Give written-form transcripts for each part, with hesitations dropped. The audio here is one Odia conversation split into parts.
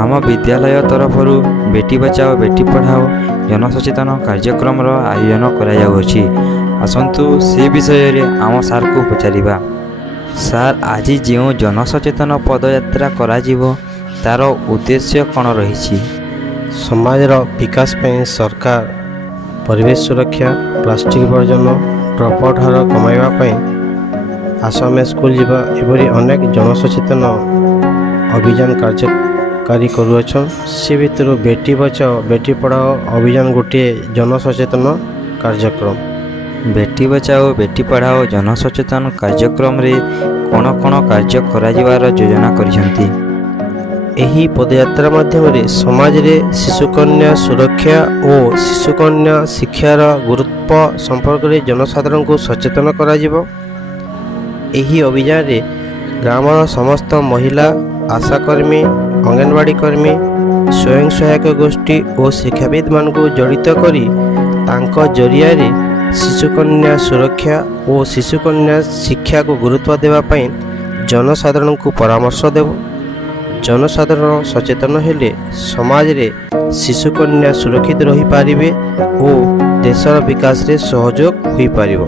ଆମ ବିଦ୍ୟାଳୟ ତରଫରୁ ବେଟି ବଚାଓ ବେଟି ପଢ଼ାଓ ଜନସଚେତନ କାର୍ଯ୍ୟକ୍ରମର ଆୟୋଜନ କରାଯାଉଅଛି। ଆସନ୍ତୁ ସେ ବିଷୟରେ ଆମ ସାର୍କୁ ପଚାରିବା। ସାର୍, ଆଜି ଯେଉଁ ଜନସଚେତନ ପଦଯାତ୍ରା କରାଯିବ ତାର ଉଦ୍ଦେଶ୍ୟ କ'ଣ ରହିଛି? ସମାଜର ବିକାଶ ପାଇଁ ସରକାର ପରିବେଶ ସୁରକ୍ଷା, ପ୍ଲାଷ୍ଟିକ ବର୍ଜନ, ଡ୍ରପଆଉଟ ହାର କମାଇବା ପାଇଁ ଆସ ଆମେ ସ୍କୁଲ ଯିବା ଏଭଳି ଅନେକ ଜନସଚେତନ ଅଭିଯାନ କାର୍ଯ୍ୟକାରୀ କରୁଅଛନ୍। ସେ ଭିତରୁ ବେଟି ବଚାଓ ବେଟି ପଢ଼ାଓ ଅଭିଯାନ ଗୋଟିଏ ଜନସଚେତନ କାର୍ଯ୍ୟକ୍ରମ। ବେଟି ବଚାଓ ବେଟି ପଢ଼ାଓ ଜନସଚେତନ କାର୍ଯ୍ୟକ୍ରମରେ କ'ଣ କ'ଣ କାର୍ଯ୍ୟ କରାଯିବାର ଯୋଜନା କରିଛନ୍ତି? ଏହି ପଦଯାତ୍ରା ମାଧ୍ୟମରେ ସମାଜରେ ଶିଶୁକନ୍ୟା ସୁରକ୍ଷା ଓ ଶିଶୁକନ୍ୟା ଶିକ୍ଷାର ଗୁରୁତ୍ୱ ସମ୍ପର୍କରେ ଜନସାଧାରଣଙ୍କୁ ସଚେତନ କରାଯିବ। ଏହି ଅଭିଯାନରେ ଗ୍ରାମର ସମସ୍ତ ମହିଳା, ଆଶାକର୍ମୀ, ଅଙ୍ଗନବାଡ଼ି କର୍ମୀ, ସ୍ୱୟଂ ସହାୟକ ଗୋଷ୍ଠୀ ଓ ଶିକ୍ଷାବିତମାନଙ୍କୁ ଜଡ଼ିତ କରି ତାଙ୍କ ଜରିଆରେ ଶିଶୁକନ୍ୟା ସୁରକ୍ଷା ଓ ଶିଶୁକନ୍ୟା ଶିକ୍ଷାକୁ ଗୁରୁତ୍ୱ ଦେବା ପାଇଁ ଜନସାଧାରଣଙ୍କୁ ପରାମର୍ଶ ଦେବ। ଜନସାଧାରଣ ସଚେତନ ହେଲେ ସମାଜରେ ଶିଶୁକନ୍ୟା ସୁରକ୍ଷିତ ରହିପାରିବେ ଓ ଦେଶର ବିକାଶରେ ସହଯୋଗ ହୋଇପାରିବ।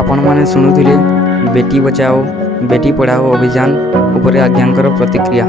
ଆପଣମାନେ ଶୁଣୁଥିଲେ ବେଟି ବଚାଓ ବେଟି ପଢ଼ାଓ ଅଭିଯାନ ଉପରେ ଆଜ୍ଞାଙ୍କର ପ୍ରତିକ୍ରିୟା।